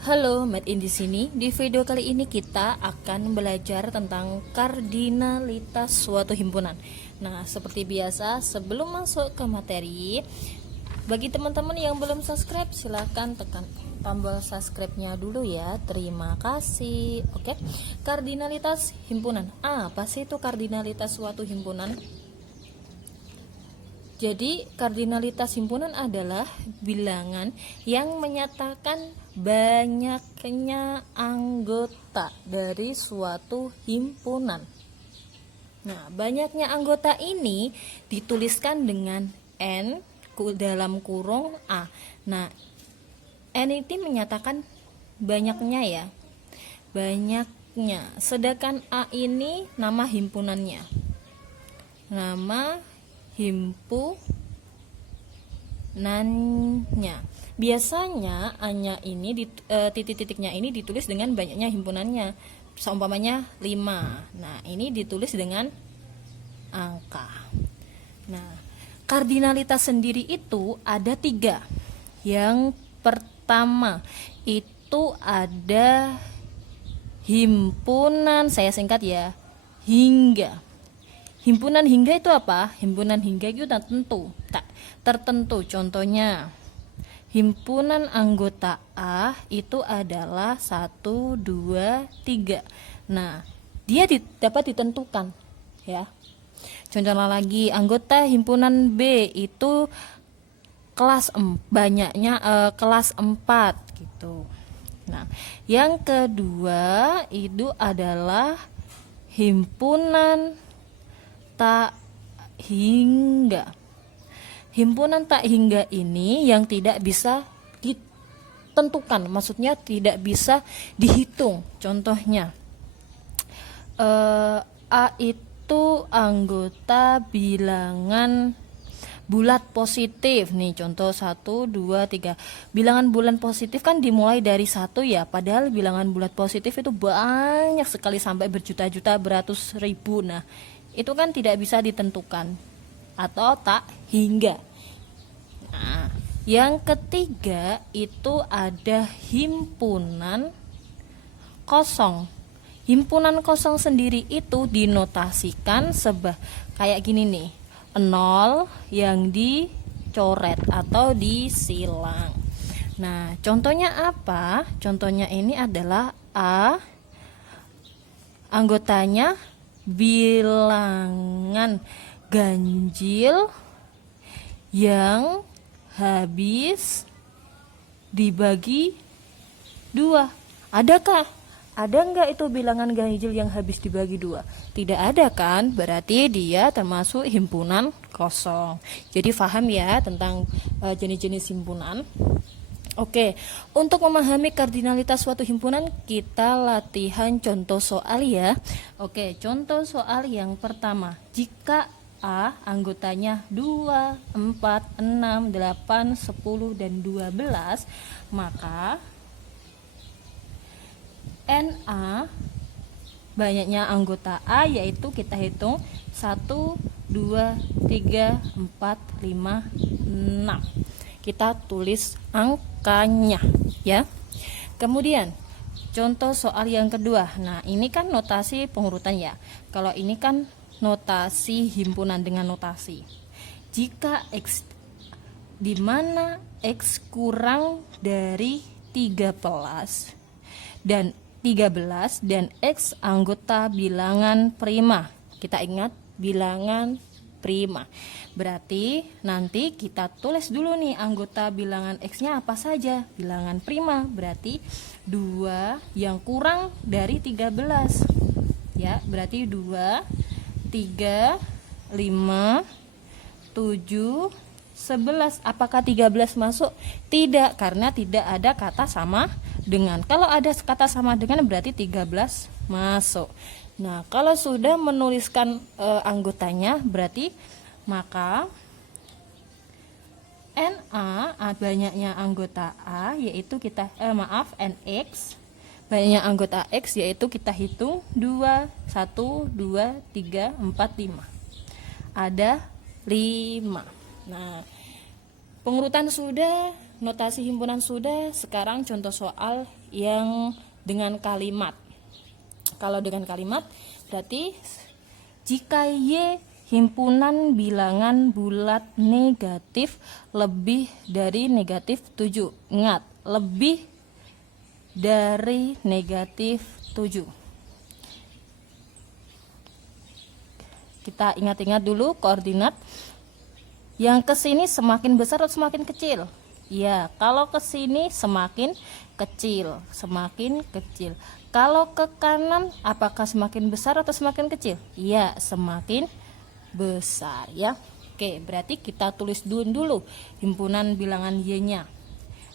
Halo, Matt in di sini. Di video kali ini kita akan belajar tentang kardinalitas suatu himpunan. Nah, seperti biasa, sebelum masuk ke materi, bagi teman-teman yang belum subscribe, silahkan tekan tombol subscribe-nya dulu ya. Terima kasih. Oke, kardinalitas himpunan. Apa sih itu kardinalitas suatu himpunan? Jadi, kardinalitas himpunan adalah bilangan yang menyatakan banyaknya anggota dari suatu himpunan. Nah, banyaknya anggota ini dituliskan dengan N dalam kurung A. Nah, N ini menyatakan banyaknya ya. Banyaknya. Sedangkan A ini nama himpunannya. Nama himpunannya. Biasanya A-nya ini titik-titiknya ini ditulis dengan banyaknya himpunannya. Seumpamanya 5. Nah, ini ditulis dengan angka. Nah, kardinalitas sendiri itu ada 3. Yang pertama itu ada himpunan, saya singkat ya, hingga. Himpunan hingga itu apa? Himpunan hingga itu tertentu. Contohnya, himpunan anggota A itu adalah 1, 2, 3. Nah, dia dapat ditentukan ya. Contohnya lagi, anggota himpunan B itu banyaknya kelas 4 gitu. Nah, yang kedua itu adalah himpunan tak hingga. Himpunan tak hingga ini yang tidak bisa ditentukan, maksudnya tidak bisa dihitung. Contohnya, A itu anggota bilangan bulat positif nih, contoh 1, 2, 3. Bilangan bulat positif kan dimulai dari 1 ya, padahal bilangan bulat positif itu banyak sekali sampai berjuta-juta, beratus ribu. Nah, itu kan tidak bisa ditentukan atau tak hingga. Nah, yang ketiga itu ada himpunan kosong. Himpunan kosong sendiri itu dinotasikan kayak gini nih, 0 yang dicoret atau disilang. Nah, contohnya apa? Contohnya ini adalah A, anggotanya bilangan ganjil yang habis dibagi 2. Adakah? Ada enggak itu bilangan ganjil yang habis dibagi 2? Tidak ada kan? Berarti dia termasuk himpunan kosong. Jadi paham ya tentang jenis-jenis himpunan. Oke, untuk memahami kardinalitas suatu himpunan, kita latihan contoh soal ya. Oke, contoh soal yang pertama. Jika A anggotanya 2, 4, 6, 8, 10, dan 12, maka NA banyaknya anggota A yaitu kita hitung 1, 2, 3, 4, 5, 6. Kita tulis angkanya ya. Kemudian contoh soal yang kedua. Nah, ini kan notasi pengurutan ya. Kalau ini kan notasi himpunan dengan notasi. Jika X di mana X kurang dari 13 dan X anggota bilangan prima. Kita ingat bilangan prima. Berarti nanti kita tulis dulu nih anggota bilangan X-nya apa saja. Bilangan prima berarti 2 yang kurang dari 13. Ya, berarti 2, 3, 5, 7, 11. Apakah 13 masuk? Tidak, karena tidak ada kata sama dengan. Kalau ada kata sama dengan berarti 13 masuk. Nah, kalau sudah menuliskan anggotanya, berarti maka NA banyaknya anggota A yaitu NX banyaknya anggota X yaitu kita hitung 2, 1, 2, 3, 4, 5. Ada 5. Nah, pengurutan sudah, notasi himpunan sudah. Sekarang contoh soal yang dengan kalimat. Kalau dengan kalimat berarti jika Y himpunan bilangan bulat negatif lebih dari negatif 7. Ingat, lebih dari negatif 7. Kita ingat-ingat dulu koordinat. Yang ke sini semakin besar atau semakin kecil? Ya, kalau ke sini semakin kecil, semakin kecil. Kalau ke kanan apakah semakin besar atau semakin kecil? Ya, semakin besar ya. Oke, berarti kita tulis dulu himpunan bilangan Y-nya.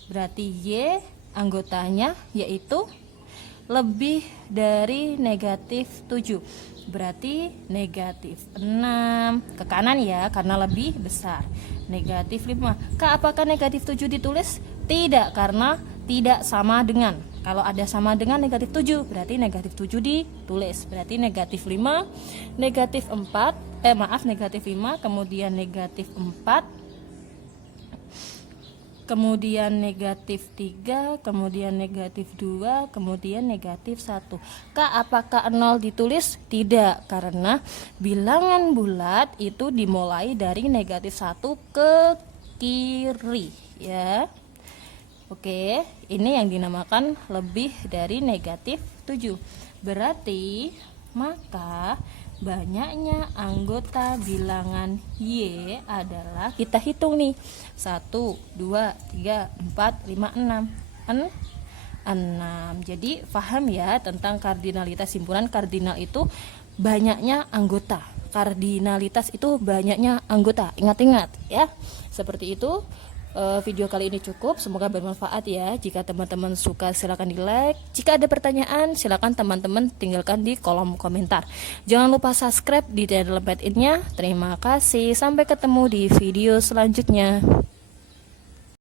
Berarti Y anggotanya yaitu lebih dari negatif 7. Berarti negatif 6 ke kanan ya, karena lebih besar. Negatif 5. Kak, apakah negatif 7 ditulis? Tidak, karena tidak sama dengan. Kalau ada sama dengan negatif 7, berarti negatif 7 ditulis. Berarti negatif 5, negatif 4, negatif 5, kemudian negatif 4, kemudian negatif 3, kemudian negatif 2, kemudian negatif 1. Kak, apakah 0 ditulis? Tidak, karena bilangan bulat itu dimulai dari negatif 1 ke kiri ya. Oke, ini yang dinamakan lebih dari negatif 7. Berarti maka banyaknya anggota bilangan Y adalah, kita hitung nih, 1, 2, 3, 4, 5, 6. 6. Jadi paham ya tentang kardinalitas himpunan. Kardinal itu banyaknya anggota. Kardinalitas itu banyaknya anggota. Ingat-ingat ya. Seperti itu. Video kali ini cukup, semoga bermanfaat ya. Jika teman-teman suka silahkan di like. Jika ada pertanyaan silahkan teman-teman tinggalkan di kolom komentar. Jangan lupa subscribe di channel Pet In-nya. Terima kasih, sampai ketemu di video selanjutnya.